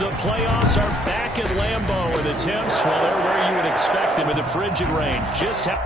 The playoffs are back at Lambeau, and the Temps, well, they're where you would expect them in the frigid range. Just how...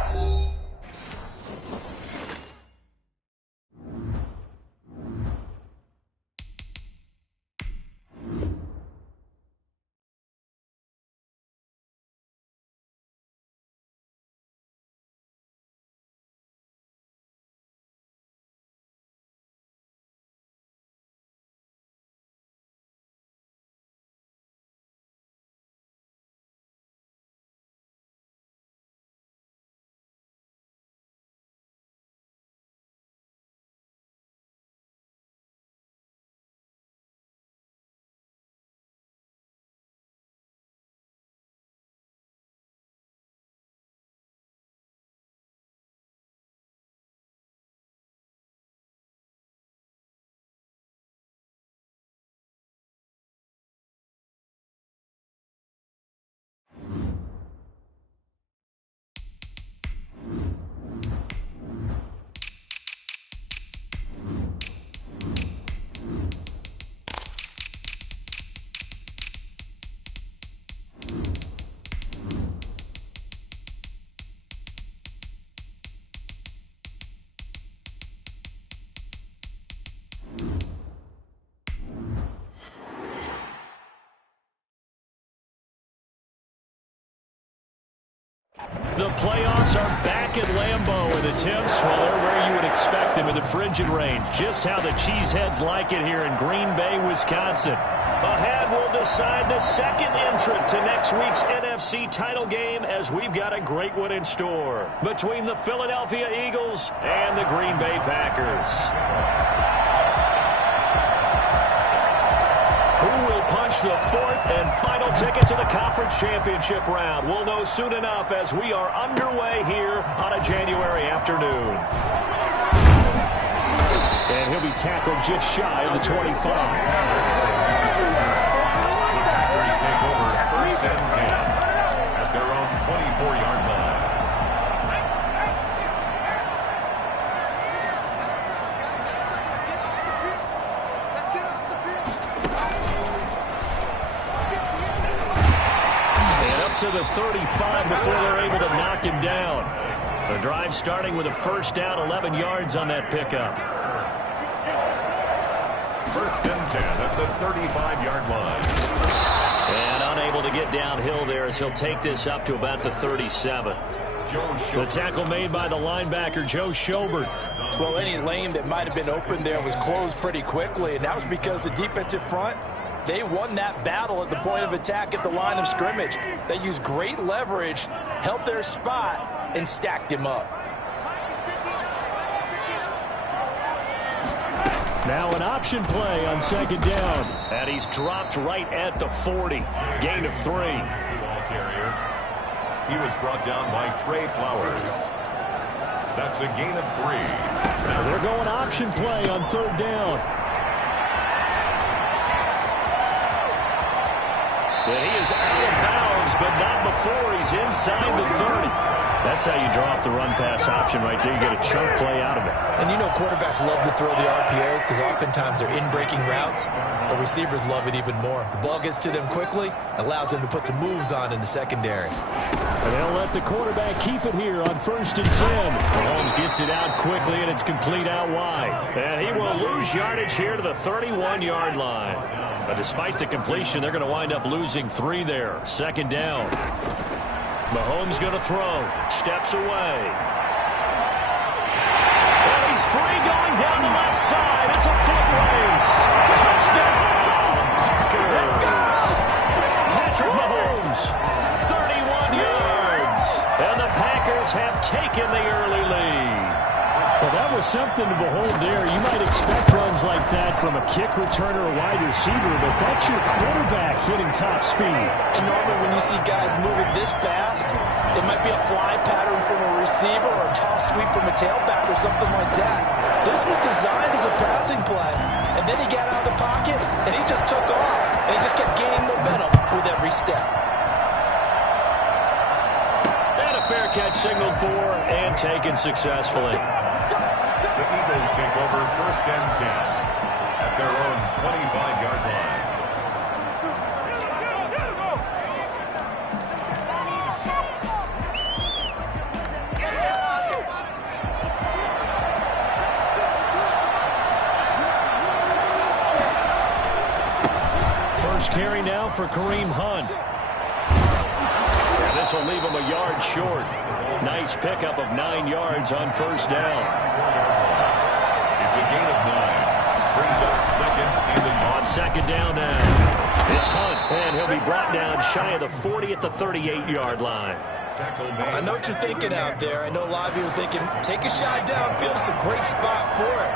The playoffs are back at Lambeau, and the Temps, well, they're where you would expect them in the frigid range. Just how the Cheeseheads like it here in Green Bay, Wisconsin. Ahead, we'll decide the second entrant to next week's NFC title game, as we've got a great one in store between the Philadelphia Eagles and the Green Bay Packers. Who will punch the fourth and final ticket to the conference championship round? We'll know soon enough as we are underway here on a January afternoon. And he'll be tackled just shy of the 25. Take over first and 10 at their own 24-yard line. To the 35 before they're able to knock him down. The drive starting with a first down, 11 yards on that pickup. First and 10 at the 35-yard line. And unable to get downhill there as he'll take this up to about the 37. The tackle made by the linebacker, Joe Schobert. Well, any lane that might have been open there was closed pretty quickly, and that was because the defensive front, they won that battle at the point of attack at the line of scrimmage. They used great leverage, held their spot, and stacked him up. Now an option play on second down. And he's dropped right at the 40. Gain of 3. Ball carrier. He was brought down by Trey Flowers. That's a gain of 3. Now they're going option play on third down. And he is out of bounds, but not before he's inside the 30. That's how you draw up the run-pass option right there. You get a chunk play out of it. And you know quarterbacks love to throw the RPOs because oftentimes they're in-breaking routes, but receivers love it even more. The ball gets to them quickly, allows them to put some moves on in the secondary. And they'll let the quarterback keep it here on first and 10. Mahomes gets it out quickly, and it's complete out wide. And he will lose yardage here to the 31-yard line. But despite the completion, they're going to wind up losing 3 there. Second down. Mahomes going to throw. Steps away. And he's free going down the left side. It's a foot race. Touchdown! Patrick Mahomes, 31 yards. And the Packers have taken the early lead. Well, that was something to behold there. You might expect runs like that from a kick returner or wide receiver, but that's your quarterback hitting top speed. And normally when you see guys moving this fast, it might be a fly pattern from a receiver or a toss sweep from a tailback or something like that. This was designed as a passing play, and then he got out of the pocket, and he just took off, and he just kept gaining momentum with every step. And a fair catch signaled for and taken successfully. The Eagles take over first and 10 at their own 25-yard line. for Kareem Hunt. And this will leave him a yard short. Nice pickup of 9 yards on first down. It's a gain of 9. Brings up second and on second down now. It's Hunt, and he'll be brought down shy of the 40 at the 38-yard line. I know what you're thinking out there. I know a lot of you are thinking, take a shot downfield. It's a great spot for it.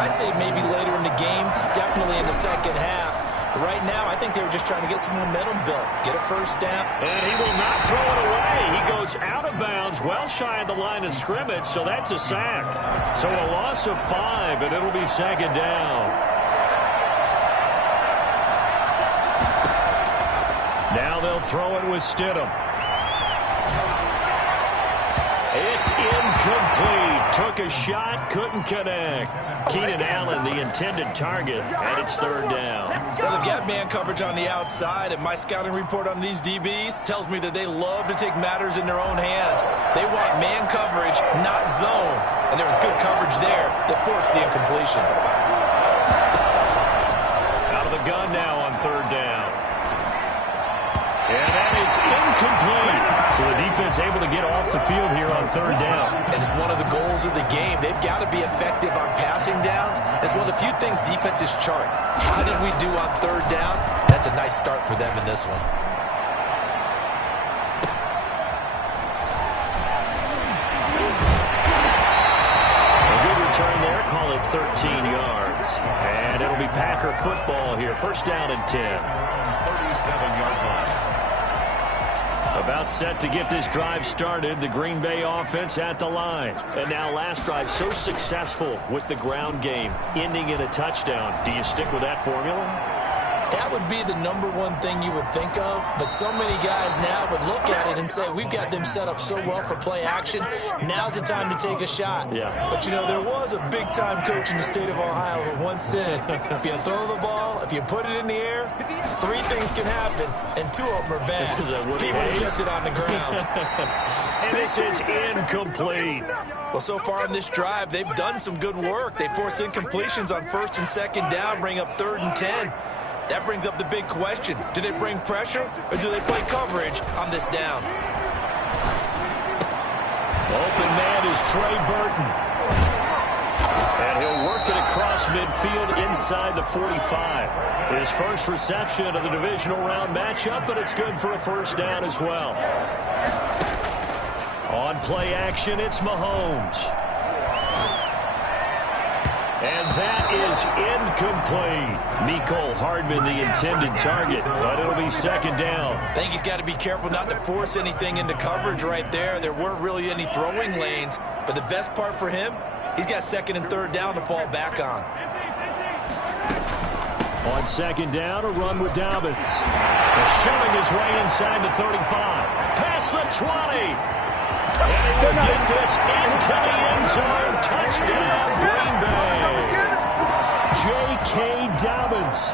I'd say maybe later in the game, definitely in the second half. But right now, I think they were just trying to get some momentum built, get a first down. And he will not throw it away. He goes out of bounds, well shy of the line of scrimmage, so that's a sack. So a loss of 5, and it'll be second down. Now they'll throw it with Stidham. It's incomplete. Took a shot, couldn't connect. Keenan Allen, the intended target, and it's third down. Well, they've got man coverage on the outside, and my scouting report on these DBs tells me that they love to take matters in their own hands. They want man coverage, not zone. And there was good coverage there that forced the incompletion. Out of the gun now on third down. And that is incomplete. So the defense able to get off the field here on third down. And it's one of the goals of the game. They've got to be effective on passing downs. It's one of the few things defenses chart. How did we do on third down? That's a nice start for them in this one. A good return there. Call it 13 yards. And it'll be Packer football here. First down and 10. 37-yard line. About set to get this drive started. The Green Bay offense at the line. And now last drive so successful with the ground game, ending in a touchdown. Do you stick with that formula? That would be the number one thing you would think of, but so many guys now would look at it and say, we've got them set up so well for play action. Now's the time to take a shot. Yeah. But, you know, there was a big-time coach in the state of Ohio who once said, if you throw the ball, if you put it in the air, 3 things can happen, and 2 of them are bad. He would have kept it on the ground. And this is incomplete. Well, so far in this drive, they've done some good work. They forced incompletions on first and second down, bring up third and 10. That brings up the big question. Do they bring pressure or do they play coverage on this down? Open man is Trey Burton. And he'll work it across midfield inside the 45. His first reception of the divisional round matchup, but it's good for a first down as well. On play action, it's Mahomes. And that is incomplete. Mecole Hardman, the intended target, but it'll be second down. I think he's got to be careful not to force anything into coverage right there. There weren't really any throwing lanes, but the best part for him, he's got second and third down to fall back on. On second down, a run with Dobbins. Shoving his way inside the 35. Past the 20. And he will get this into the end zone. Touchdown, Green Bay. J.K. Dobbins,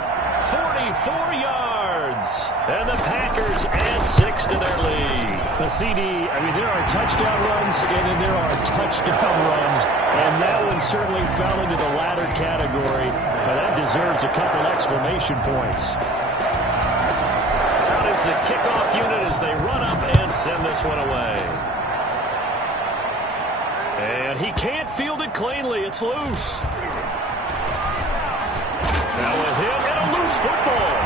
44 yards. And the Packers add 6 to their lead. The CD, I mean, there are touchdown runs, and then there are touchdown runs. And that one certainly fell into the latter category. But that deserves a couple exclamation points. Out is the kickoff unit as they run up and send this one away. And he can't field it cleanly. It's loose. Now a hit and a loose football.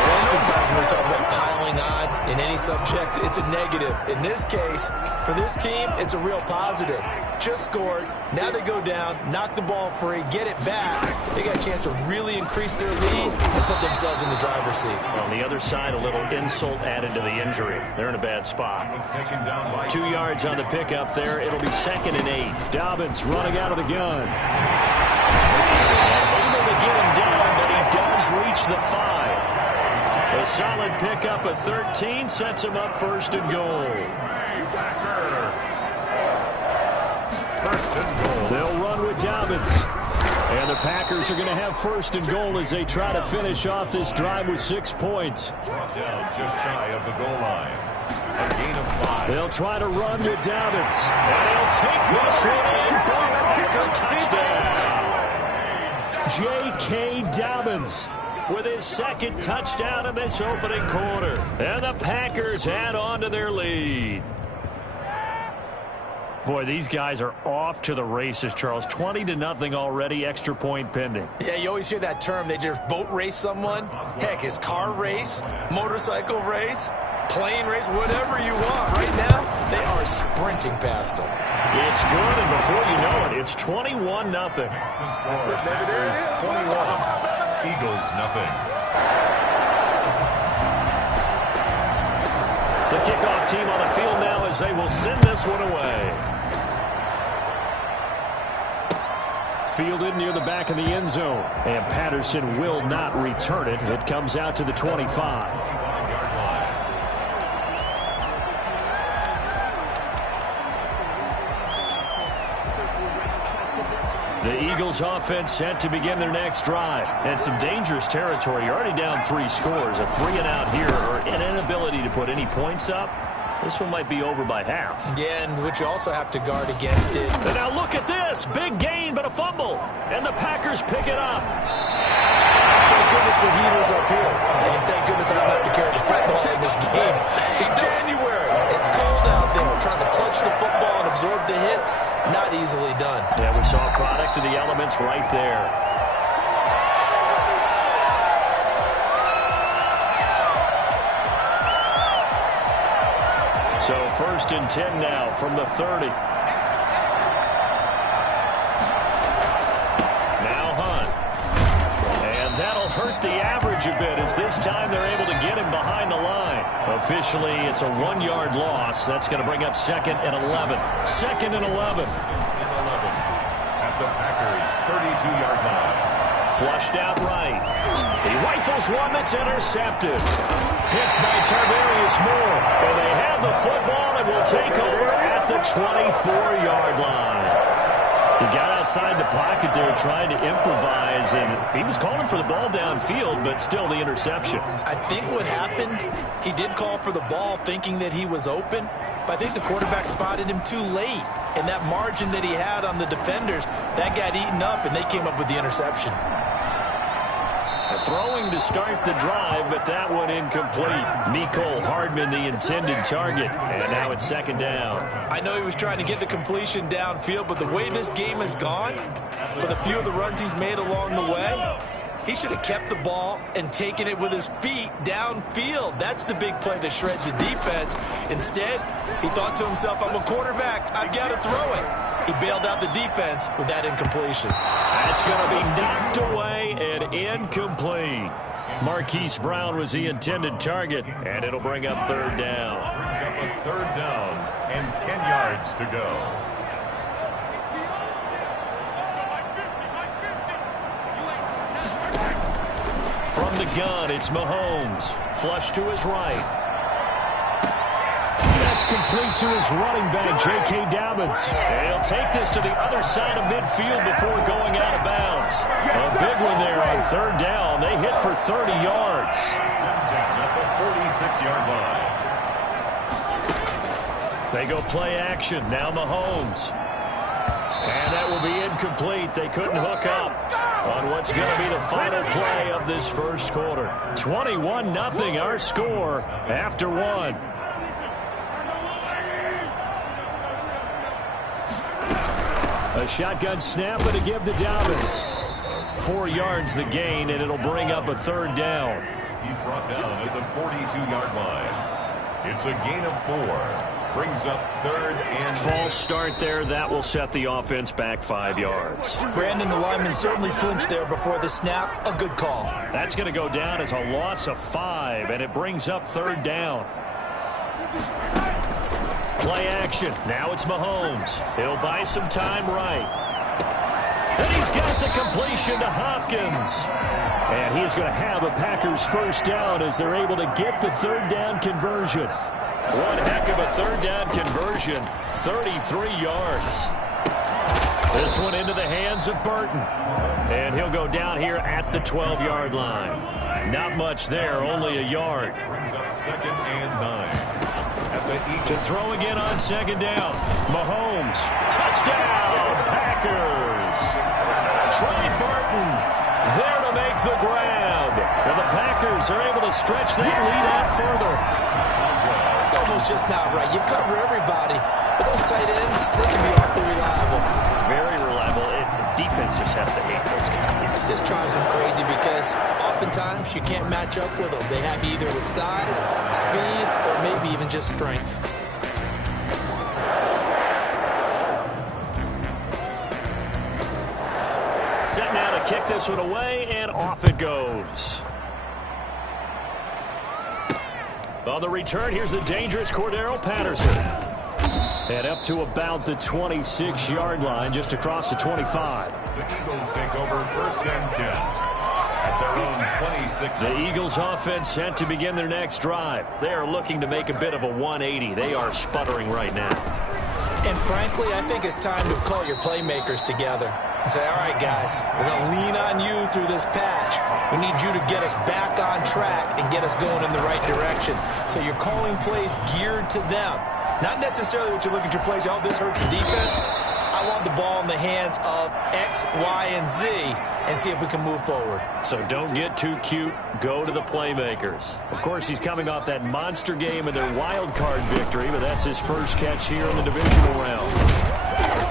Oftentimes when we talk about piling on in any subject, it's a negative. In this case, for this team, it's a real positive. Just scored. Now they go down, knock the ball free, get it back. They got a chance to really increase their lead and put themselves in the driver's seat. On the other side, a little insult added to the injury. They're in a bad spot. 2 yards on the pickup there. It'll be second and 8. Dobbins running out of the gun. Able to get him down, but he does reach the 5. A solid pickup at 13 sets him up first and goal. First and goal. They'll run with Dobbins. And the Packers are going to have first and goal as they try to finish off this drive with 6 points. Brought down just shy of the goal line. A gain of 5. They'll try to run with Dobbins. And he'll take this one in for a Packer touchdown. J.K. Dobbins with his second touchdown in this opening quarter. And the Packers add on to their lead. Boy, these guys are off to the races, Charles. 20-0 already, extra point pending. Yeah, you always hear that term. They just boat race someone. Heck, it's car race, motorcycle race, plane race, whatever you want. Right now, they are sprinting past them. It's good, and before you know it, it's 21-0. The score, Packers 21, Eagles nothing. The kickoff team on the field now as they will send this one away. Fielded near the back of the end zone. And Patterson will not return it. It comes out to the 25. The Eagles offense set to begin their next drive. And some dangerous territory. You're already down 3 scores. A 3-and-out here or an inability to put any points up. This one might be over by half. Yeah, and what you also have to guard against it. And now look at this. Big gain, but a fumble. And the Packers pick it up. Thank goodness for heaters up here. And thank goodness I don't have to carry the football in this game. It's January. It's cold out there. Trying to clutch the football and absorb the hits. Not easily done. Yeah, we saw a product of the elements right there. So 1st and 10 now from the 30. Now Hunt. And that'll hurt the average a bit as this time they're able to get him behind the line. Officially, it's a 1-yard loss. That's going to bring up 2nd and 11. 2nd and 11. At the Packers' 32-yard line. Flushed out right. He rifles one that's intercepted. Hit by Tarvarius Moore. And they have the football and will take over at the 24-yard line. He got outside the pocket there trying to improvise, and he was calling for the ball downfield, but still the interception. I think what happened, he did call for the ball thinking that he was open, but I think the quarterback spotted him too late. And that margin that he had on the defenders, that got eaten up, and they came up with the interception. Throwing to start the drive, but that one incomplete. Mecole Hardman, the intended target, and now it's 2nd down. I know he was trying to get the completion downfield, but the way this game has gone, with a few of the runs he's made along the way, he should have kept the ball and taken it with his feet downfield. That's the big play that shreds the defense. Instead, he thought to himself, I'm a quarterback, I've got to throw it. He bailed out the defense with that incompletion. That's going to be knocked away and incomplete. Marquise Brown was the intended target, and it'll bring up 3rd down. Brings up a 3rd down and 10 yards to go. From the gun, it's Mahomes. Flush to his right. That's complete to his running back, J.K. Dobbins. And he'll take this to the other side of midfield before going out of bounds. A big one there on 3rd down. They hit for 30 yards. Taken at the 46-yard line. They go play action. Now Mahomes. And that will be incomplete. They couldn't hook up on what's going to be the final play of this first quarter. 21-0 our score after 1. A shotgun snap and a give to Dobbins. 4 yards the gain, and it'll bring up a 3rd down. He's brought down at the 42-yard line. It's a gain of 4. Brings up 3rd and... False start there. That will set the offense back 5 yards. Brandon, the lineman certainly flinched there before the snap. A good call. That's going to go down as a loss of 5, and it brings up 3rd down. Play action. Now it's Mahomes. He'll buy some time right. And he's got the completion to Hopkins. And he's going to have a Packers 1st down as they're able to get the 3rd down conversion. One heck of a 3rd down conversion. 33 yards. This one into the hands of Burton. And he'll go down here at the 12-yard line. Not much there, only a yard. Brings up 2nd and 9. To throw again on 2nd down. Mahomes. Touchdown, Packers. Trey Burton There to make the grab. And the Packers are able to stretch that lead out further. It's almost just not right. You cover everybody, but those tight ends, they can be awfully reliable. Very reliable. Defense just has to hate those guys. It just drives them crazy because oftentimes you can't match up with them. They have either with size, speed, or maybe even just strength. Set now to kick this one away, and off it goes. On the return, here's the dangerous Cordero Patterson. And up to about the 26-yard line, just across the 25. The Eagles take over 1st and 10 at their own 26. The Eagles offense set to begin their next drive. They are looking to make a bit of a 180. They are sputtering right now. And frankly, I think it's time to call your playmakers together and say, all right, guys, we're going to lean on you through this patch. We need you to get us back on track and get us going in the right direction. So you're calling plays geared to them. Not necessarily what you look at your plays, oh, this hurts the defense. I want the ball in the hands of X, Y, and Z and see if we can move forward. So don't get too cute. Go to the playmakers. Of course, he's coming off that monster game in their wild card victory, but that's his first catch here in the divisional round.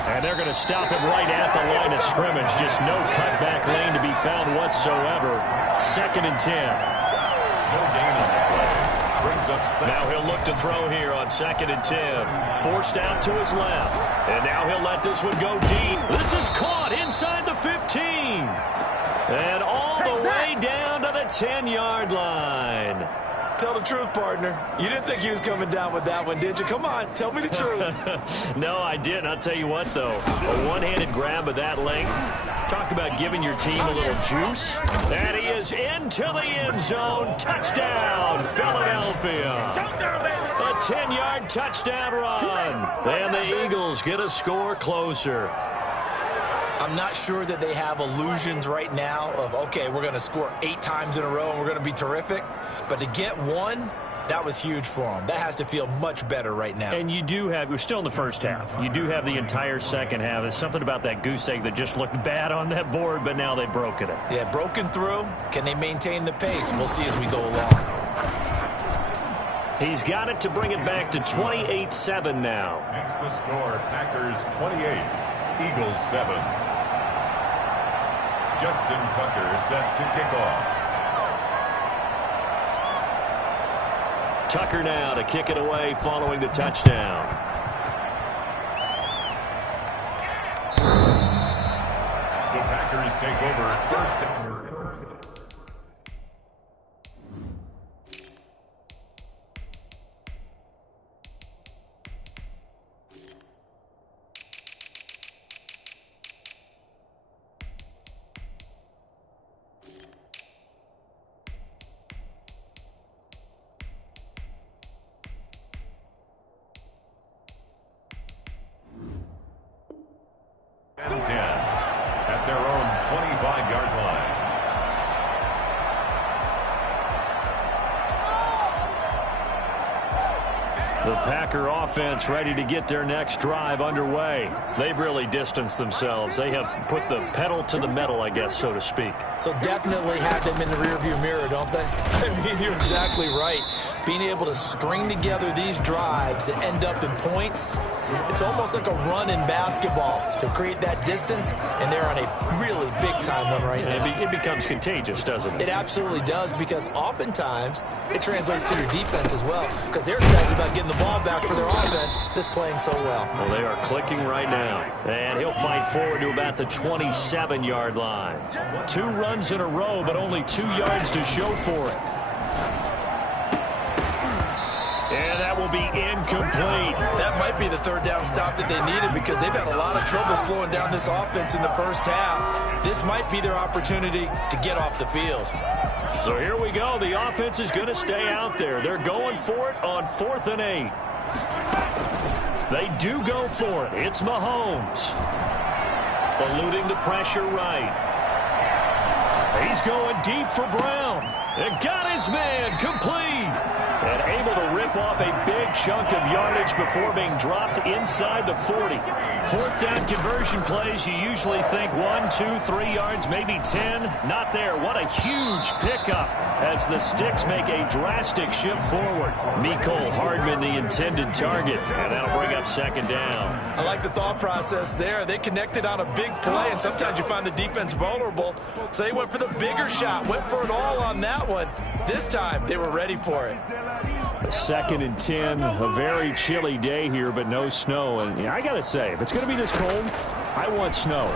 And they're going to stop him right at the line of scrimmage. Just no cutback lane to be found whatsoever. 2nd and 10. No gain on the play. Brings up second. Now he'll look to throw here on 2nd and 10. Forced out to his left. And now he'll let this one go deep. This is caught inside the 15. And all the way down to the 10-yard line. Tell the truth, partner. You didn't think he was coming down with that one, did you? Come on, tell me the truth. No, I didn't. I'll tell you what, though. A one-handed grab of that length. Talk about giving your team a little juice. And he is into the end zone. Touchdown, Philadelphia. A 10-yard touchdown run. And the Eagles get a score closer. I'm not sure that they have illusions right now of, okay, we're going to score 8 times in a row and we're going to be terrific. But to get one, that was huge for them. That has to feel much better right now. And you do have, we're still in the first half. You do have the entire second half. There's something about that goose egg that just looked bad on that board, but now they've broken it. Yeah, broken through. Can they maintain the pace? We'll see as we go along. He's got it to bring it back to 28-7 now. Makes the score Packers 28, Eagles 7. Justin Tucker set to kick off. Tucker now to kick it away following the touchdown. The Packers take over 1st and 10. At their own 25-yard line. The Packer offense ready to get their next drive underway. They've really distanced themselves. They have put the pedal to the metal, I guess, so to speak. So definitely have them in the rearview mirror, don't they? I mean, you're exactly right. Being able to string together these drives that end up in points, it's almost like a run in basketball to create that distance, and they're on a really big-time one right now. It becomes contagious, doesn't it? It absolutely does, because oftentimes it translates to your defense as well, because they're excited about getting the ball back for their offense that's playing so well. Well, they are clicking right now. And he'll fight forward to about the 27-yard line. 2 runs in a row, but only 2 yards to show for it. And that will be incomplete. That might be the 3rd down stop that they needed, because they've had a lot of trouble slowing down this offense in the first half. This might be their opportunity to get off the field. So here we go. The offense is going to stay out there. They're going for it on 4th and 8. They do go for it. It's Mahomes. Eluding the pressure right. He's going deep for Brown. And got his man complete. And able to rip off a big chunk of yardage before being dropped inside the 40. Fourth down conversion plays, you usually think 1, 2, 3 yards, maybe 10. Not there. What a huge pickup as the Sticks make a drastic shift forward. Mecole Hardman, the intended target, and that'll bring up second down. I like the thought process there. They connected on a big play, and sometimes you find the defense vulnerable, so they went for the bigger shot, went for it all on that one. This time, they were ready for it. Second and 10, a very chilly day here, but no snow. And I got to say, if it's going to be this cold, I want snow.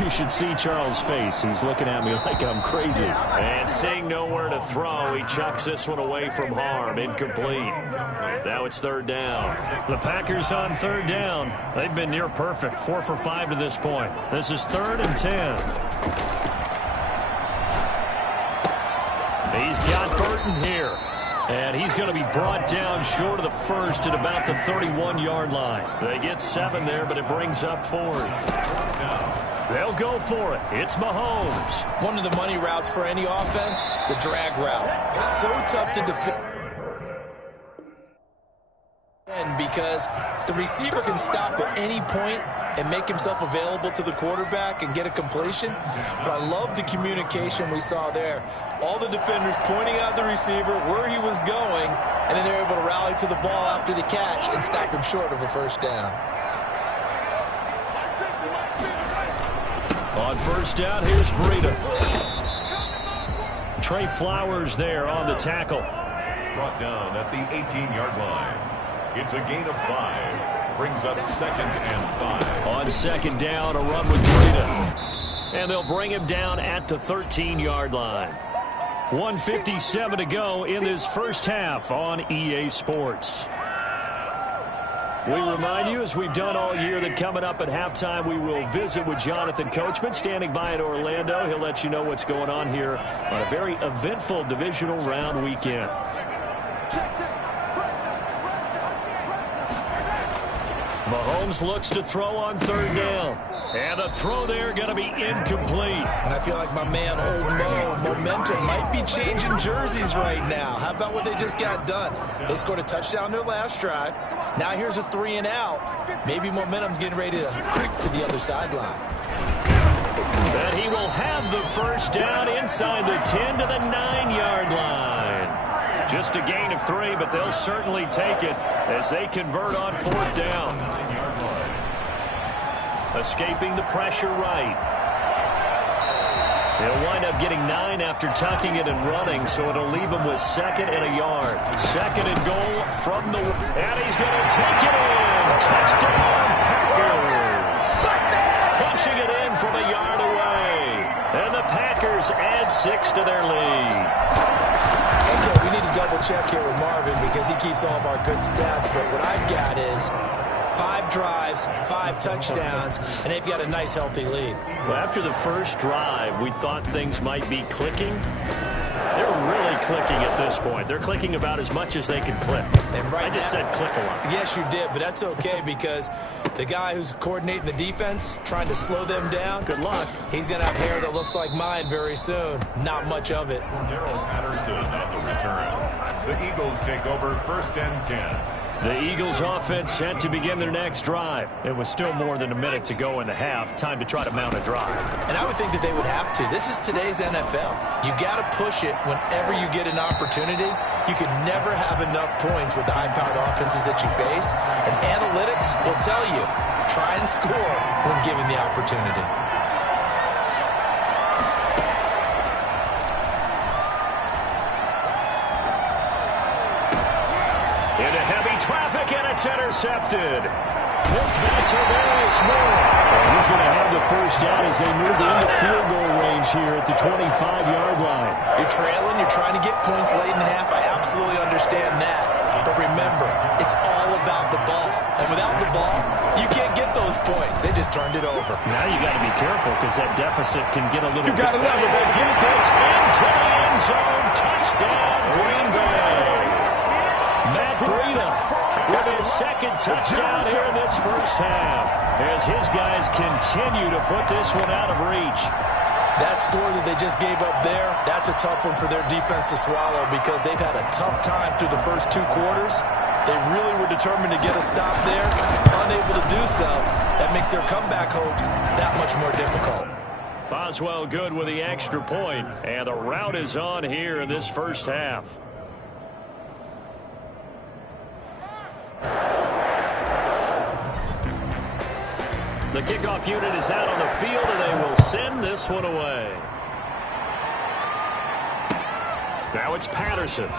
You should see Charles' face. He's looking at me like I'm crazy. And seeing nowhere to throw, he chucks this one away from harm. Incomplete. Now it's third down. The Packers on third down. They've been near perfect. 4 for 5 to this point. This is third and 10. He's got Burton here. And he's going to be brought down short of the first at about the 31-yard line. They get 7 there, but it brings up fourth. They'll go for it. It's Mahomes. One of the money routes for any offense, the drag route. So tough to defend because the receiver can stop at any point and make himself available to the quarterback and get a completion. But I love the communication we saw there. All the defenders pointing out the receiver, where he was going, and then they're able to rally to the ball after the catch and stop him short of a first down. On first down, here's Breida. Trey Flowers there on the tackle. Brought down at the 18-yard line. It's a gain of 5. Brings up second and 5. On second down, a run with Breida. And they'll bring him down at the 13-yard line. 1:57 to go in this first half on EA Sports. We remind you, as we've done all year, that coming up at halftime, we will visit with Jonathan Coachman, standing by in Orlando. He'll let you know what's going on here on a very eventful divisional round weekend. Mahomes looks to throw on third down. And the throw there going to be incomplete. And I feel like my man, Old Mo, momentum might be changing jerseys right now. How about what they just got done? They scored a touchdown their last drive. Now here's a 3 and out. Maybe momentum's getting ready to creep to the other sideline. And he will have the first down inside the 10 to the 9-yard line. Just a gain of 3, but they'll certainly take it as they convert on fourth down. Escaping the pressure right. He'll wind up getting 9 after tucking it and running, so it'll leave him with second and a yard. Second and goal from the... And he's going to take it in. Touchdown, Packers. Punching it in from a yard away. And the Packers add 6 to their lead. Okay, we need to double check here with Marvin because he keeps all of our good stats, but what I've got is 5 drives, 5 touchdowns, and they've got a nice, healthy lead. Well, after the first drive, we thought things might be clicking. They're really clicking at this point. They're clicking about as much as they can click. And right I just said click a lot. Yes, you did, but that's okay because the guy who's coordinating the defense, trying to slow them down, good luck. He's going to have hair that looks like mine very soon. Not much of it. Darrell Patterson on the return. The Eagles take over first and 10. The Eagles offense set to begin their next drive. It was still more than a minute to go in the half. Time to try to mount a drive. And I would think that they would have to. This is today's NFL. You got to push it whenever you get an opportunity. You can never have enough points with the high-powered offenses that you face. And analytics will tell you, try and score when given the opportunity. Into heavy traffic, and it's intercepted. Picked back to Darius Moore. And he's going to have the first down as they move into field goal range here at the 25-yard line. You're trailing, you're trying to get points late in the half. I absolutely understand that. But remember, it's all about the ball. And without the ball, you can't get those points. They just turned it over. Now you got to be careful because that deficit can get a little... You got to love it. They get this into the end zone. Touchdown, Green Bay. Matt Breida with his second touchdown here in this first half as his guys continue to put this one out of reach. That score that they just gave up there, that's a tough one for their defense to swallow because they've had a tough time through the first 2 quarters. They really were determined to get a stop there, unable to do so. That makes their comeback hopes that much more difficult. Boswell good with the extra point, and the rout is on here in this first half. The kickoff unit is out on the field, and they will send this one away. Now it's Patterson.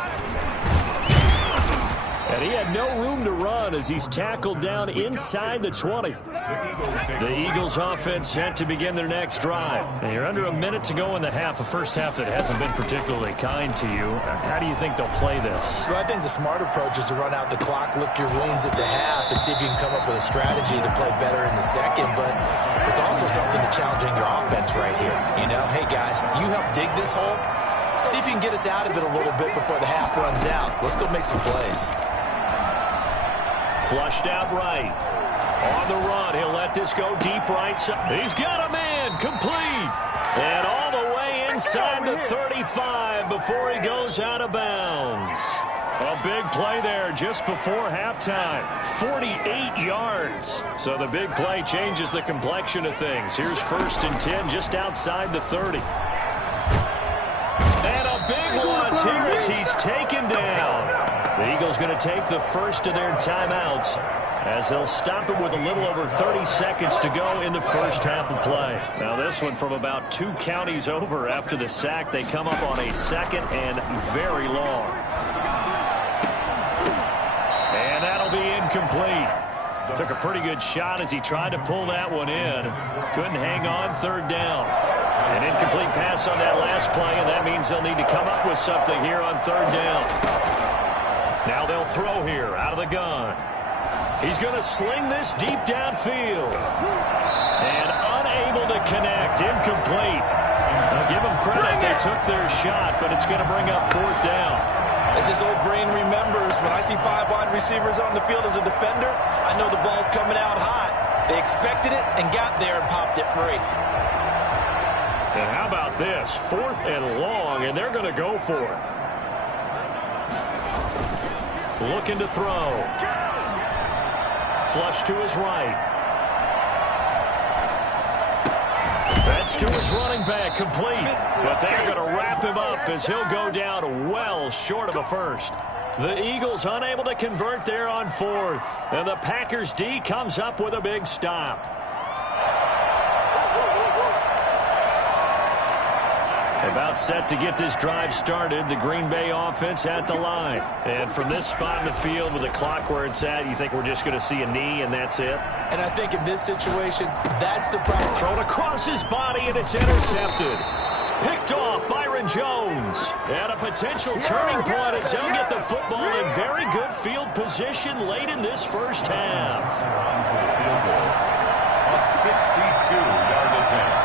And he had no room to run as he's tackled down inside the 20. The Eagles offense set to begin their next drive. And you're under a minute to go in the half, a first half that hasn't been particularly kind to you. How do you think they'll play this? Well, I think the smart approach is to run out the clock, lick your wounds at the half, and see if you can come up with a strategy to play better in the second. But there's also something to challenging your offense right here. You know, hey, guys, you help dig this hole. See if you can get us out of it a little bit before the half runs out. Let's go make some plays. Flushed out right. On the run, he'll let this go deep right side. He's got a man, complete. And all the way inside the 35 before he goes out of bounds. A big play there just before halftime. 48 yards. So the big play changes the complexion of things. Here's 1st and 10 just outside the 30. And a big loss here as he's taken down. The Eagles going to take the first of their timeouts as they'll stop it with a little over 30 seconds to go in the first half of play. Now this one from about 2 counties over after the sack. They come up on a 2nd and very long. And that'll be incomplete. Took a pretty good shot as he tried to pull that one in. Couldn't hang on 3rd down. An incomplete pass on that last play, and that means they'll need to come up with something here on 3rd down. Now they'll throw here out of the gun. He's going to sling this deep downfield. And unable to connect. Incomplete. I'll give them credit. They took their shot, but it's going to bring up 4th down. As his old brain remembers, when I see 5 wide receivers on the field as a defender, I know the ball's coming out high. They expected it and got there and popped it free. And how about this? 4th and long, and they're going to go for it. Looking to throw. Flush to his right. That's to his running back, complete. But they're going to wrap him up as he'll go down well short of a first. The Eagles unable to convert there on 4th. And the Packers D comes up with a big stop. About set to get this drive started. The Green Bay offense at the line. And from this spot in the field with the clock where it's at, you think we're just going to see a knee and that's it? And I think in this situation, that's the problem. Thrown across his body and it's intercepted. Picked off Byron Jones. And a potential turning point as they'll get the football in very good field position late in this first half. A 62-yard attempt.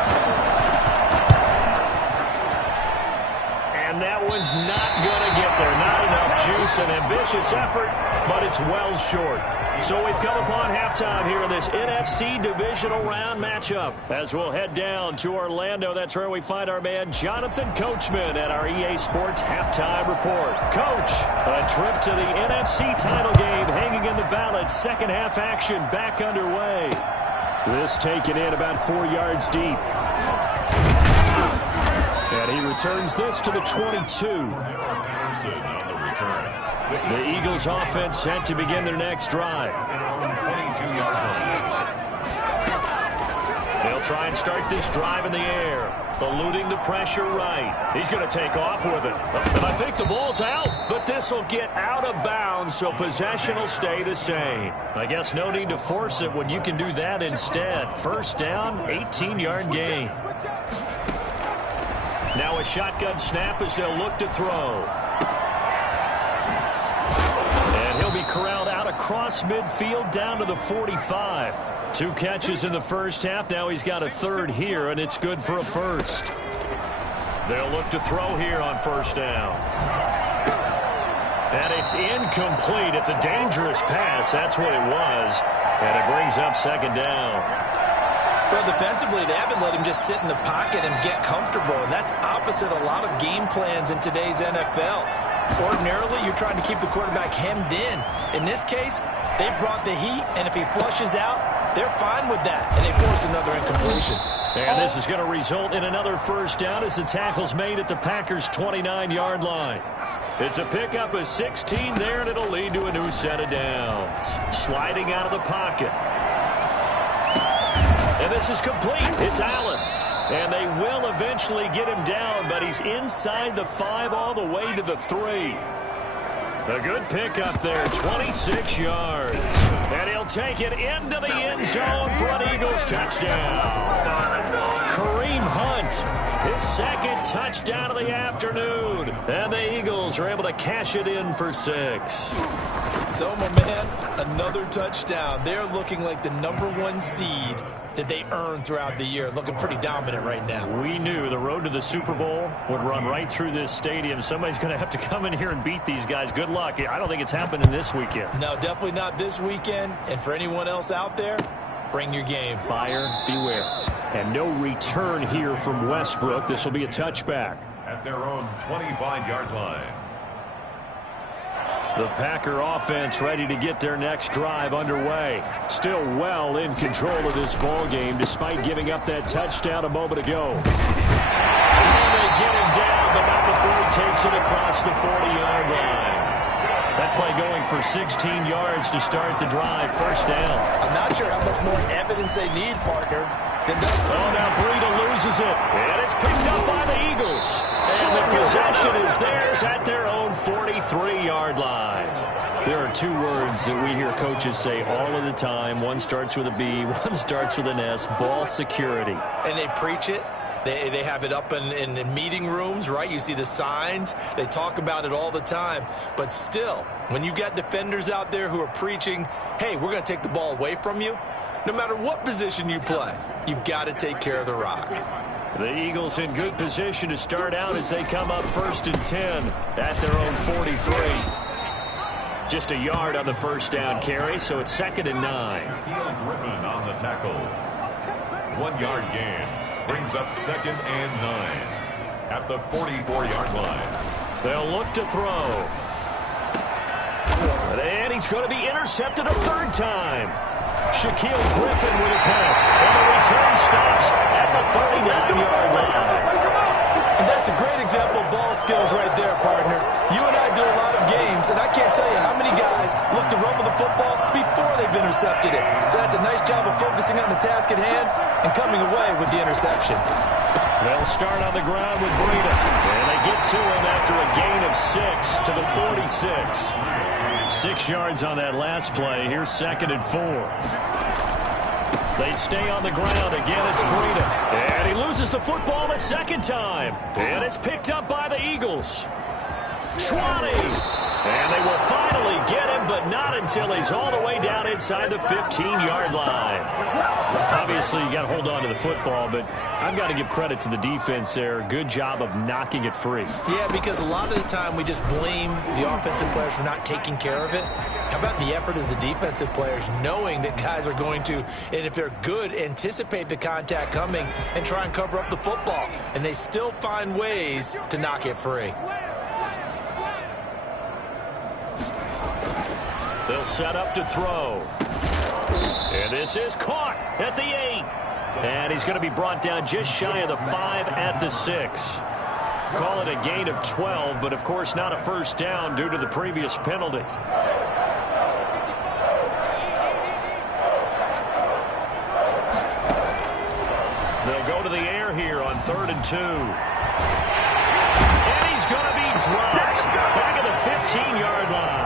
And that one's not going to get there. Not enough juice. An ambitious effort, but it's well short. So we've come upon halftime here in this NFC divisional round matchup. As we'll head down to Orlando, that's where we find our man Jonathan Coachman at our EA Sports Halftime Report. Coach, a trip to the NFC title game hanging in the balance. Second half action back underway. This taken in about 4 yards deep. And he returns this to the 22. The Eagles offense set to begin their next drive. They'll try and start this drive in the air, eluding the pressure right. He's going to take off with it. And I think the ball's out, but this will get out of bounds, so possession will stay the same. I guess no need to force it when you can do that instead. First down, 18-yard gain. Now a shotgun snap as they'll look to throw. And he'll be corralled out across midfield down to the 45. 2 catches in the first half. Now he's got a 3rd here, and it's good for a first. They'll look to throw here on first down. And it's incomplete. It's a dangerous pass. That's what it was. And it brings up 2nd down. Well, defensively, they haven't let him just sit in the pocket and get comfortable, and that's opposite a lot of game plans in today's NFL. Ordinarily, you're trying to keep the quarterback hemmed in. In this case, they brought the heat, and if he flushes out, they're fine with that, and they force another incompletion. And this is going to result in another first down as the tackle's made at the Packers' 29-yard line. It's a pickup of 16 there, and it'll lead to a new set of downs. Sliding out of the pocket. And this is complete. It's Allen. And they will eventually get him down, but he's inside the 5 all the way to the 3. A good pickup there, 26 yards. And he'll take it into the end zone for an Eagles touchdown. Kareem Hunt, his second touchdown of the afternoon. And the Eagles are able to cash it in for 6. So, my man, another touchdown. They're looking like the #1 seed that they earned throughout the year. Looking pretty dominant right now. We knew the road to the Super Bowl would run right through this stadium. Somebody's going to have to come in here and beat these guys. Good luck. I don't think it's happening this weekend. No, definitely not this weekend. And for anyone else out there, bring your game. Buyer beware. And no return here from Westbrook. This will be a touchback. At their own 25-yard line. The Packer offense ready to get their next drive underway. Still well in control of this ball game despite giving up that touchdown a moment ago. And they get him down, but not before he takes it across the 40-yard line. That play going for 16 yards to start the drive. First down. I'm not sure how much more evidence they need, partner. Oh, now Breida loses it. And it's picked up by the Eagles. And the possession is theirs at their own 43-yard line. There are 2 words that we hear coaches say all of the time. One starts with a B, one starts with an S, ball security. And they preach it. They have it up in meeting rooms, right? You see the signs. They talk about it all the time. But still, when you got defenders out there who are preaching, hey, we're going to take the ball away from you, no matter what position you play, you've got to take care of the rock. The Eagles in good position to start out as they come up 1st and 10 at their own 43. Just a yard on the first down carry, so it's 2nd and 9. Shaquille Griffin on the tackle. 1-yard gain. Brings up 2nd and 9 at the 44-yard line. They'll look to throw. And he's going to be intercepted a 3rd time. Shaquille Griffin with a penalty. And the return stops at the 39-yard line. And that's a great example of ball skills right there, partner. You and I do a lot of games, and I can't tell you how many guys look to run with the football before they've intercepted it. So that's a nice job of focusing on the task at hand and coming away with the interception. They'll start on the ground with Breida. And they get to him after a gain of 6 to the 46. 6 yards on that last play. Here's 2nd and 4. They stay on the ground. Again, it's Breida. And he loses the football a 2nd time. And it's picked up by the Eagles. 20. And they will finally get him, but not until he's all the way down inside the 15-yard line. Obviously, you got to hold on to the football, but I've got to give credit to the defense there. Good job of knocking it free. Yeah, because a lot of the time we just blame the offensive players for not taking care of it. How about the effort of the defensive players knowing that guys are going to, and if they're good, anticipate the contact coming and try and cover up the football. And they still find ways to knock it free. They'll set up to throw. And this is caught at the 8. And he's going to be brought down just shy of the 5 at the 6. Call it a gain of 12, but of course not a first down due to the previous penalty. They'll go to the air here on 3rd and 2. And he's going to be dropped back at the 15-yard line.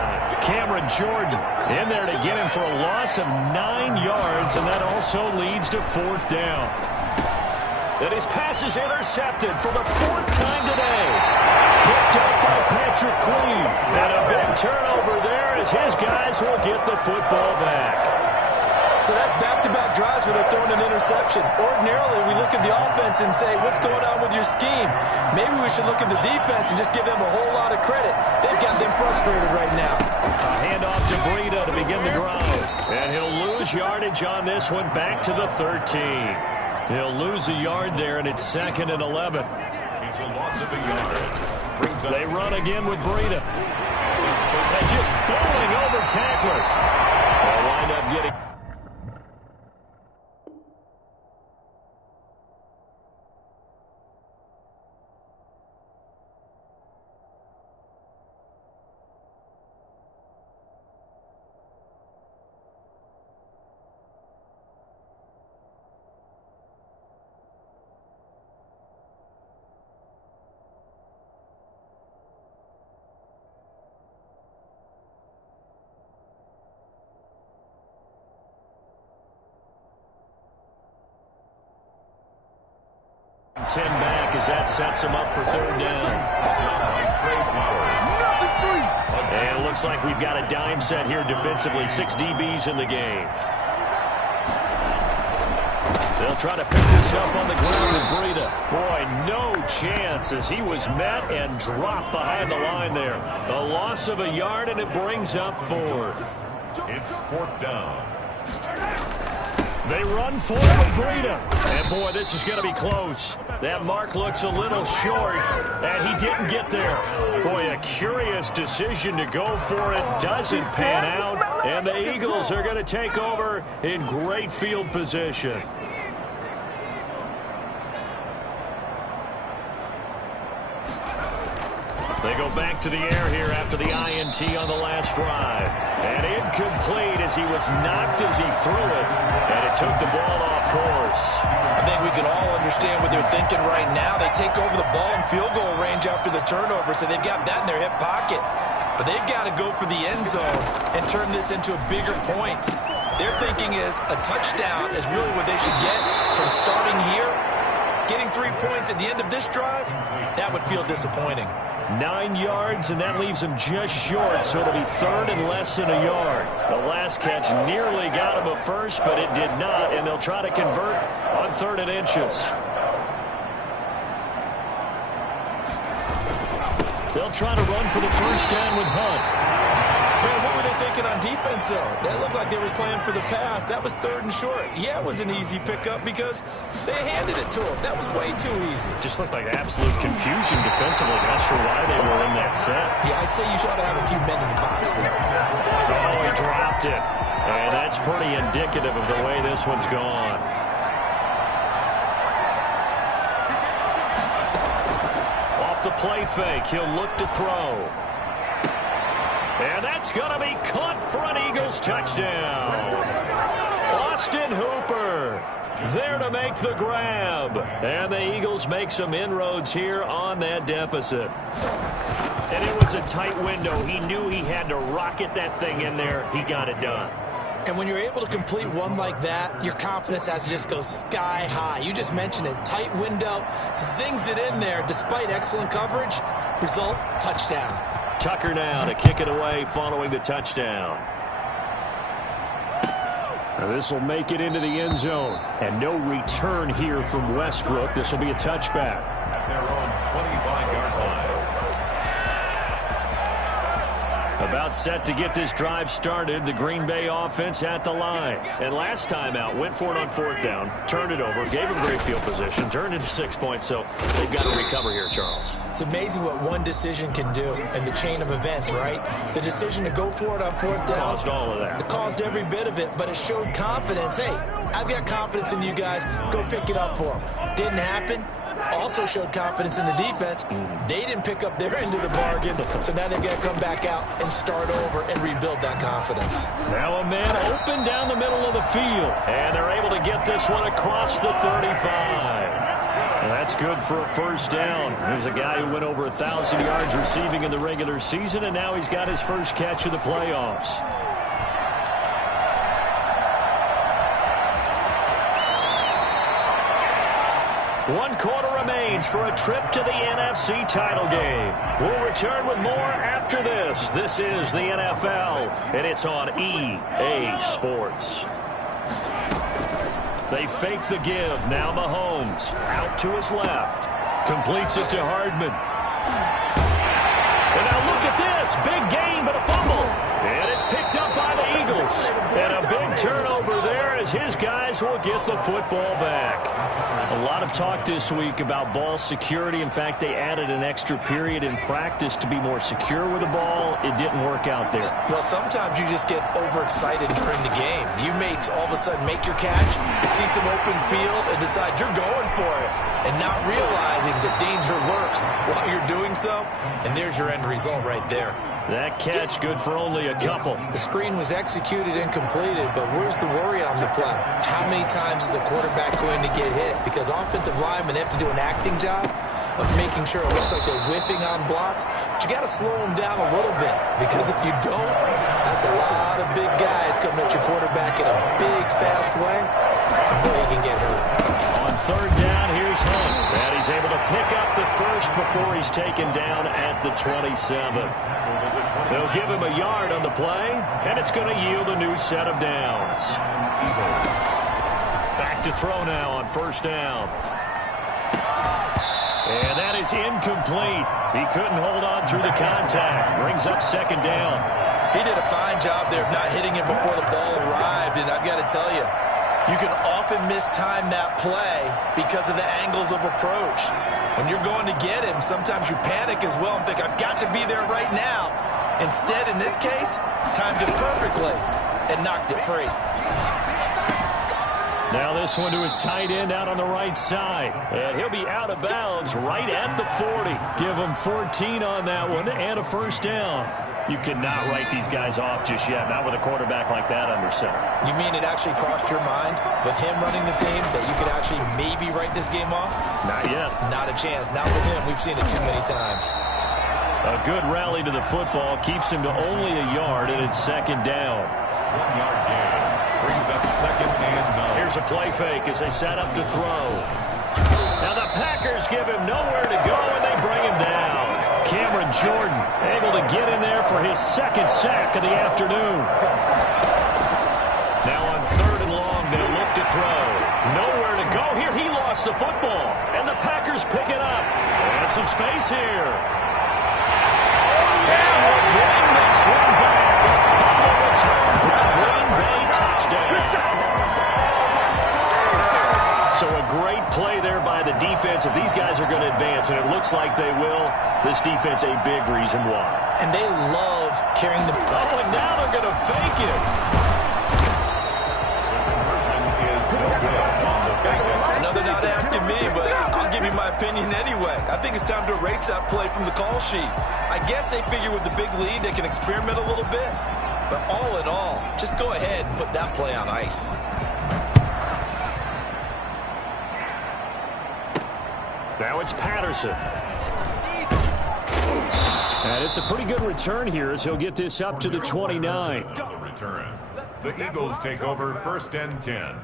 Cameron Jordan in there to get him for a loss of 9 yards, and that also leads to 4th down. And his pass is intercepted for the 4th time today. Picked up by Patrick Queen. And a big turnover there as his guys will get the football back. So that's back-to-back drives where they're throwing an interception. Ordinarily, we look at the offense and say, what's going on with your scheme? Maybe we should look at the defense and just give them a whole lot of credit. They've got them frustrated right now. A handoff to Breida to begin the drive. And he'll lose yardage on this one back to the 13. He'll lose a yard there, and it's 2nd and 11. It's a loss of a yard. Brings up They run again with Breida. And just bowling over tacklers. They'll wind up getting... back as that sets him up for 3rd down. And it looks like we've got a dime set here defensively. 6 DBs in the game. They'll try to pick this up on the ground with Breida. Boy, no chance as he was met and dropped behind the line there. A loss of a yard, and it brings up 4th. It's 4th down. They run for it with Breida. And, boy, this is going to be close. That mark looks a little short, and he didn't get there. Boy, a curious decision to go for it. Doesn't pan out, and the Eagles are going to take over in great field position. They go back to the air here after the INT on the last drive. And incomplete as he was knocked as he threw it. And it took the ball off course. I think we can all understand what they're thinking right now. They take over the ball in field goal range after the turnover, so they've got that in their hip pocket. But they've got to go for the end zone and turn this into a bigger point. Their thinking is a touchdown is really what they should get from starting here. Getting 3 points at the end of this drive, that would feel disappointing. 9 yards, and that leaves him just short, so it'll be 3rd and less than a yard. The last catch nearly got him a first, but it did not, and they'll try to convert on 3rd and inches. They'll try to run for the first down with Hunt. Man, what were they thinking on defense, though? That looked like they were playing for the pass. That was 3rd and short. Yeah, it was an easy pickup because they handed it to him. That was way too easy. Just looked like absolute confusion defensively. Not sure why they were in that set. Yeah, I'd say you should have a few men in the box there. Oh, he dropped it. And that's pretty indicative of the way this one's gone. Off the play fake, he'll look to throw. And that's going to be caught for an Eagles touchdown. Austin Hooper there to make the grab. And the Eagles make some inroads here on that deficit. And it was a tight window. He knew he had to rocket that thing in there. He got it done. And when you're able to complete one like that, your confidence has to just go sky high. You just mentioned it. Tight window, zings it in there despite excellent coverage. Result, touchdown. Tucker now to kick it away following the touchdown. This will make it into the end zone. And no return here from Westbrook. This will be a touchback. At their own 25-yard line. About set to get this drive started. The Green Bay offense at the line. And last time out, went for it on 4th down, turned it over, gave them great field position, turned into 6 points, so they've got to recover here, Charles. It's amazing what one decision can do in the chain of events, right? The decision to go for it on 4th down. Caused all of that. It caused every bit of it, but it showed confidence. Hey, I've got confidence in you guys. Go pick it up for them. Didn't happen. Also showed confidence in the defense. They didn't pick up their end of the bargain, so now they've got to come back out and start over and rebuild that confidence. Now a man open down the middle of the field, and they're able to get this one across the 35. That's good for a first down. There's a guy who went over 1,000 yards receiving in the regular season, and now he's got his first catch of the playoffs. One quarter remains for a trip to the NFC title game. We'll return with more after this. This is the NFL, and it's on EA Sports. They fake the give. Now Mahomes out to his left. Completes it to Hardman. And now look at this. Big gain, but a fumble. And it's picked up by the Eagles. And a big turnover there as his guys Eagles will get the football back. A lot of talk this week about ball security. In fact, they added an extra period in practice to be more secure with the ball. It didn't work out there. Well, sometimes you just get overexcited during the game. You may all of a sudden make your catch, see some open field, and decide you're going for it, and not realizing that danger lurks while you're doing so, and there's your end result right there. That catch good for only a couple. The screen was executed and completed, but where's the worry on the play? How many times is a quarterback going to get hit? Because offensive linemen have to do an acting job of making sure it looks like they're whiffing on blocks. But you got to slow them down a little bit, because if you don't, that's a lot of big guys coming at your quarterback in a big, fast way. And boy, he can get hurt. On third down, here's Hunt. And he's able to pick up the first before he's taken down at the 27. They'll give him a yard on the play, and it's going to yield a new set of downs. Back to throw now on first down. And that is incomplete. He couldn't hold on through the contact. Brings up second down. He did a fine job there of not hitting him before the ball arrived, and I've got to tell you, you can often mistime that play because of the angles of approach. When you're going to get him, sometimes you panic as well and think, I've got to be there right now. Instead, in this case, timed it perfectly and knocked it free. Now this one to his tight end out on the right side. And he'll be out of bounds right at the 40. Give him 14 on that one and a first down. You cannot write these guys off just yet, not with a quarterback like that under center. You mean it actually crossed your mind with him running the team that you could actually maybe write this game off? Not yet. Not a chance. Not with him. We've seen it too many times. A good rally to the football keeps him to only a yard, and it's second down. 1 yard gain brings up second and 9. Here's a play fake as they set up to throw. Now the Packers give him nowhere to go, and they bring him down. Cameron Jordan able to get in there for his second sack of the afternoon. Now on third and long, they'll look to throw. Nowhere to go here. He lost the football, and the Packers pick it up. And some space here. And we'll bring this one back. A final return for the Green Bay touchdown. So a great play there by the defense. If these guys are going to advance, and it looks like they will, this defense a big reason why. And they love carrying the... Oh, and now they're going to fake it. I know they're not asking me, but I'll give you my opinion anyway. I think it's time to erase that play from the call sheet. I guess they figure with the big lead they can experiment a little bit. But all in all, just go ahead and put that play on ice. Now it's Patterson. And it's a pretty good return here as he'll get this up to the 29. Return. The Eagles take over first and 10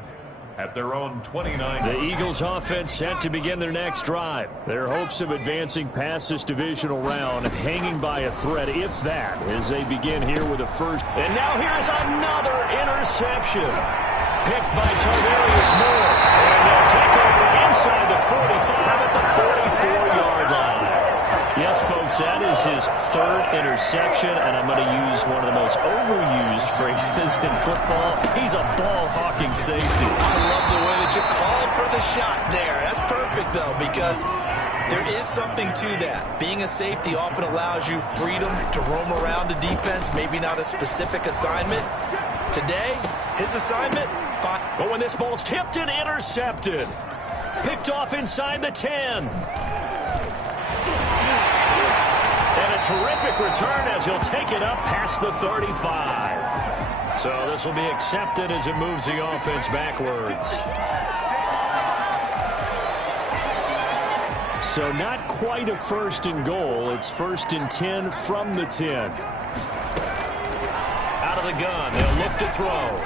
at their own 29. The Eagles offense set to begin their next drive. Their hopes of advancing past this divisional round hanging by a thread, if that, as they begin here with a first. And now here is another interception. Picked by Tarvarius Moore. And they'll take over inside the 45 at the 44-yard line. Yes, folks, that is his third interception, and I'm going to use one of the most overused phrases in football. He's a ball-hawking safety. I love the way that you called for the shot there. That's perfect, though, because there is something to that. Being a safety often allows you freedom to roam around the defense, maybe not a specific assignment. Today, his assignment... But when this ball's tipped and intercepted, picked off inside the 10. And a terrific return as he'll take it up past the 35. So this will be accepted as it moves the offense backwards. So not quite a first and goal. It's first and 10 from the 10. Out of the gun, they'll look to throw.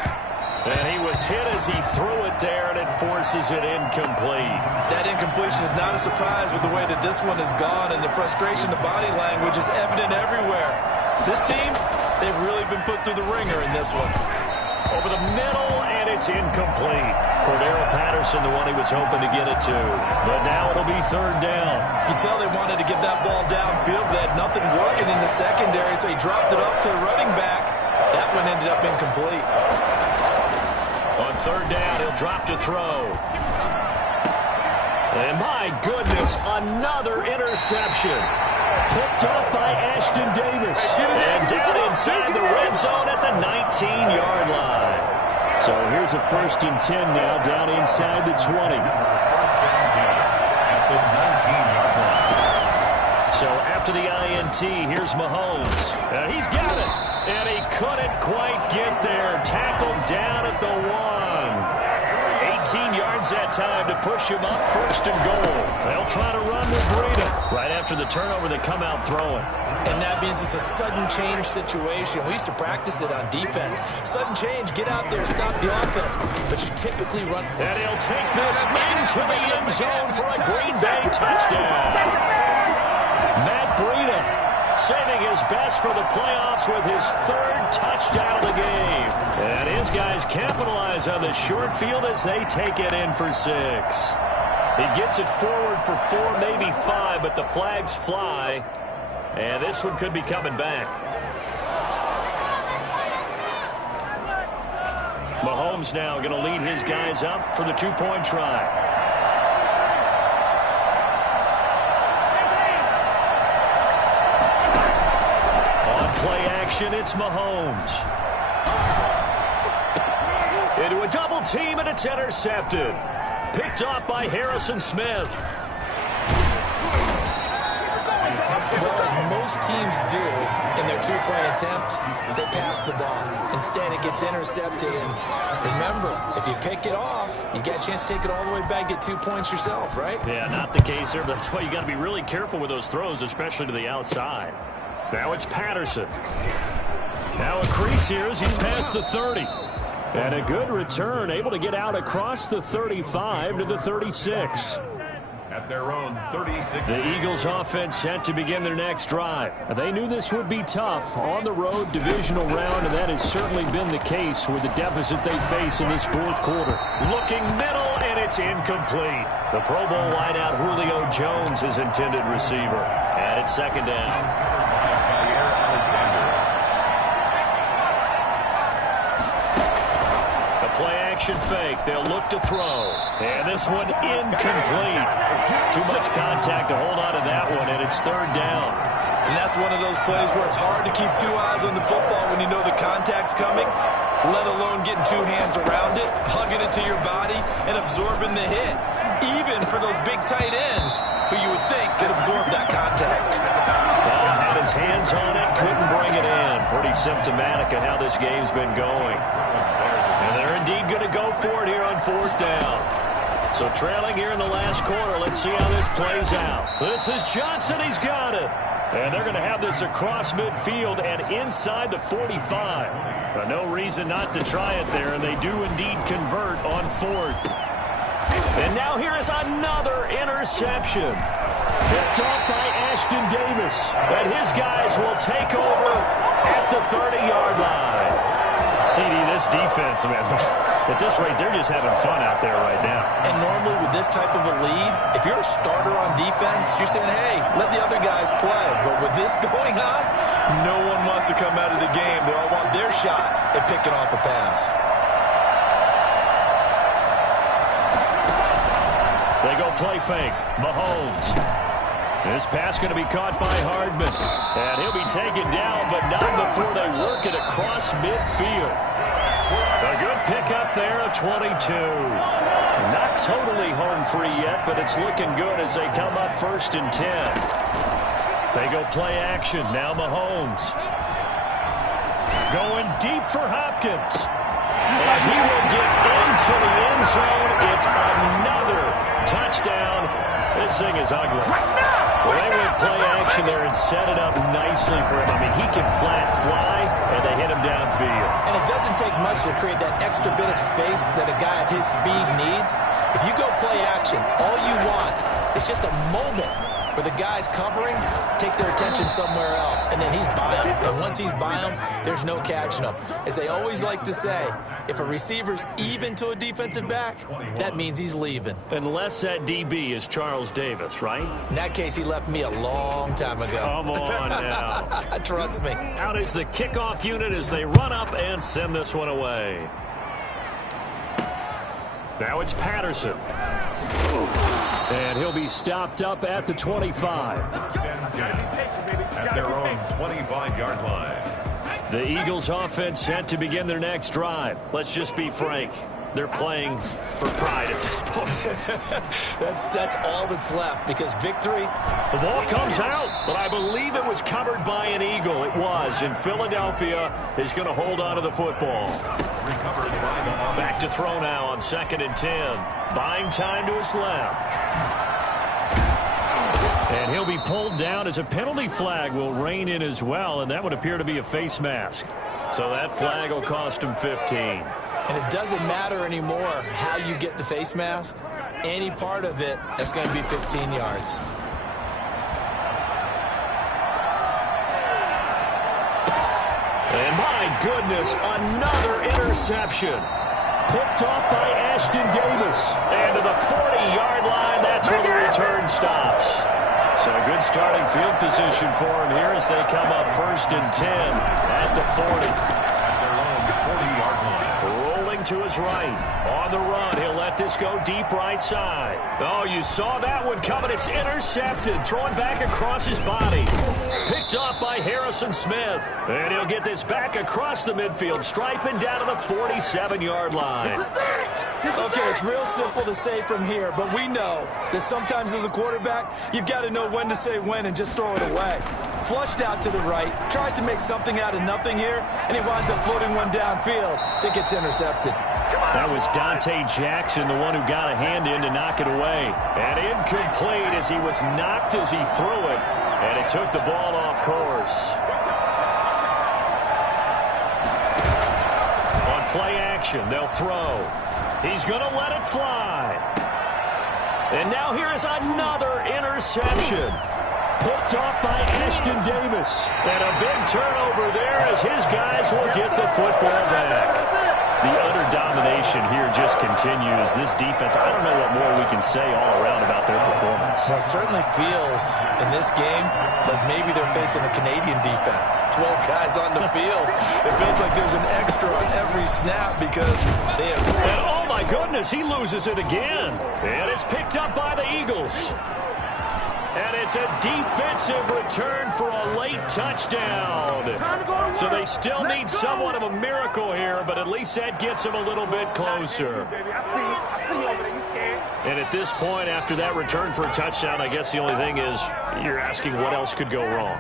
And he was hit as he threw it there, and it forces it incomplete. That incompletion is not a surprise with the way that this one has gone, and the frustration, the body language is evident everywhere. This team, they've really been put through the ringer in this one. Over the middle, and it's incomplete. Cordero Patterson, the one he was hoping to get it to. But now it'll be third down. You can tell they wanted to get that ball downfield, but they had nothing working in the secondary, so he dropped it up to the running back. That one ended up incomplete. On third down, he'll drop to throw. And my goodness, another interception. Picked up by Ashton Davis. And down inside the red zone at the 19-yard line. So here's a 1st and 10 now, down inside the 20. First down 10 at the 19-yard line. So after the INT, here's Mahomes. And he's got it. And he couldn't quite get there. Tackled down at the 1. 18 yards that time to push him up, 1st and goal. They'll try to run with Breida. Right after the turnover, they come out throwing. And that means it's a sudden change situation. We used to practice it on defense. Sudden change, get out there, stop the offense. But you typically run. And he'll take this into the end zone for a Green Bay touchdown. Matt Breida saving his best for the playoffs with his 3rd touchdown of the game. And his guys capitalize on the short field as they take it in for 6. He gets it forward for 4, maybe 5, but the flags fly. And this one could be coming back. Mahomes now going to lead his guys up for the 2-point try. Play action, it's Mahomes. Into a double team, and it's intercepted. Picked off by Harrison Smith. Well, as most teams do in their 2-point attempt, they pass the ball. Instead, it gets intercepted. And remember, if you pick it off, you got a chance to take it all the way back, get 2 points yourself, right? Yeah, not the case there. That's why you got to be really careful with those throws, especially to the outside. Now it's Patterson. Now a crease here as he's past the 30. And a good return, able to get out across the 35 to the 36. At their own 36. The Eagles offense set to begin their next drive. They knew this would be tough on the road divisional round, and that has certainly been the case with the deficit they face in this 4th quarter. Looking middle, and it's incomplete. The Pro Bowl wideout Julio Jones is intended receiver. And it's 2nd down. Play-action fake. They'll look to throw. And this one incomplete. Too much contact to hold on to that one, and it's 3rd down. And that's one of those plays where it's hard to keep 2 eyes on the football when you know the contact's coming, let alone getting 2 hands around it, hugging it to your body, and absorbing the hit. Even for those big tight ends who you would think could absorb that contact. Well, had his hands on it, couldn't bring it in. Pretty symptomatic of how this game's been going. And they're indeed going to go for it here on 4th down. So trailing here in the last quarter, let's see how this plays out. This is Johnson, he's got it. And they're going to have this across midfield and inside the 45. But no reason not to try it there, and they do indeed convert on 4th. And now here is another interception. Picked off by Ashton Davis. And his guys will take over at the 30-yard line. CD, this defense, man, at this rate, they're just having fun out there right now. And normally with this type of a lead, if you're a starter on defense, you're saying, hey, let the other guys play. But with this going on, no one wants to come out of the game. They all want their shot at picking off a pass. They go play fake. Mahomes. This pass going to be caught by Hardman. And he'll be taken down, but not before they work it across midfield. A good pickup there, a 22. Not totally home free yet, but it's looking good as they come up 1st and 10. They go play action. Now Mahomes. Going deep for Hopkins. And he will get into the end zone. It's another touchdown. This thing is ugly. Well, they went play action there and set it up nicely for him. I mean, he can flat fly, and they hit him downfield. And it doesn't take much to create that extra bit of space that a guy of his speed needs. If you go play action, all you want is just a moment where the guys covering take their attention somewhere else, and then he's by him. And once he's by him, there's no catching him. As they always like to say, if a receiver's even to a defensive back, that means he's leaving. Unless that DB is Charles Davis, right? In that case, he left me a long time ago. Come on now. Trust me. Out is the kickoff unit as they run up and send this one away. Now it's Patterson. And he'll be stopped up at the 25. At their own 25-yard line. The Eagles offense set to begin their next drive. Let's just be frank. They're playing for pride at this point. that's all that's left, because victory. The ball comes out, but I believe it was covered by an Eagle. It was, and Philadelphia is going to hold on to the football. Recovered by the Back to throw now on 2nd and 10. Buying time to his left. And he'll be pulled down as a penalty flag will rein in as well, and that would appear to be a face mask. So that flag will cost him 15. And it doesn't matter anymore how you get the face mask. Any part of it, that's going to be 15 yards. And my goodness, another interception. Picked off by Ashton Davis. And to the 40-yard line, that's where the return stops. So a good starting field position for him here as they come up 1st and 10 at the 40. To his right. On the run, he'll let this go deep right side. Oh, you saw that one coming. It's intercepted. Thrown back across his body. Picked off by Harrison Smith. And he'll get this back across the midfield, striping down to the 47-yard line. Okay, it's real simple to say from here, but we know that sometimes as a quarterback, you've got to know when to say when and just throw it away. Flushed out to the right, tries to make something out of nothing here, and he winds up floating one downfield that gets intercepted. That was Dante Jackson, the one who got a hand in to knock it away. And incomplete as he was knocked as he threw it, and it took the ball off course. On play action, they'll throw. He's going to let it fly. And now here is another interception. Picked off by Ashton Davis. And a big turnover there as his guys will get the football back. The utter domination here just continues. This defense, I don't know what more we can say all around about their performance. Well, it certainly feels in this game like maybe they're facing a Canadian defense. 12 guys on the field. It feels like there's an extra on every snap because they have... And oh my goodness, he loses it again. And it's picked up by the Eagles. And it's a defensive return for a late touchdown. So they still need somewhat of a miracle here, but at least that gets them a little bit closer. And at this point, after that return for a touchdown, I guess the only thing is you're asking what else could go wrong.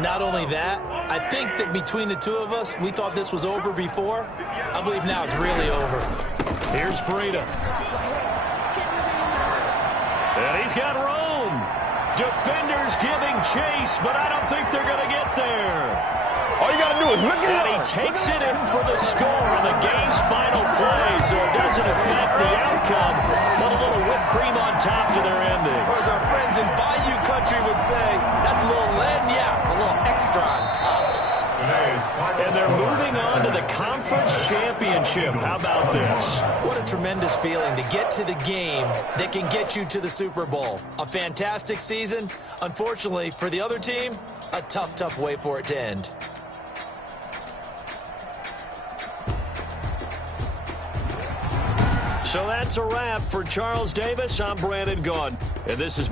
Not only that, I think that between the two of us, we thought this was over before. I believe now it's really over. Here's Breida. And he's got room. Defenders giving chase, but I don't think they're going to get there. All you got to do is look at it. And he takes it in for the score on the game's final play, so it doesn't affect the outcome, but a little whipped cream on top to their ending. Or as our friends in Bayou Country would say, that's a little lagniappe, a little extra on top. And they're moving on to the conference championship. How about this? What a tremendous feeling to get to the game that can get you to the Super Bowl. A fantastic season. Unfortunately, for the other team, a tough, tough way for it to end. So that's a wrap for Charles Davis. I'm Brandon Gaudin, and this is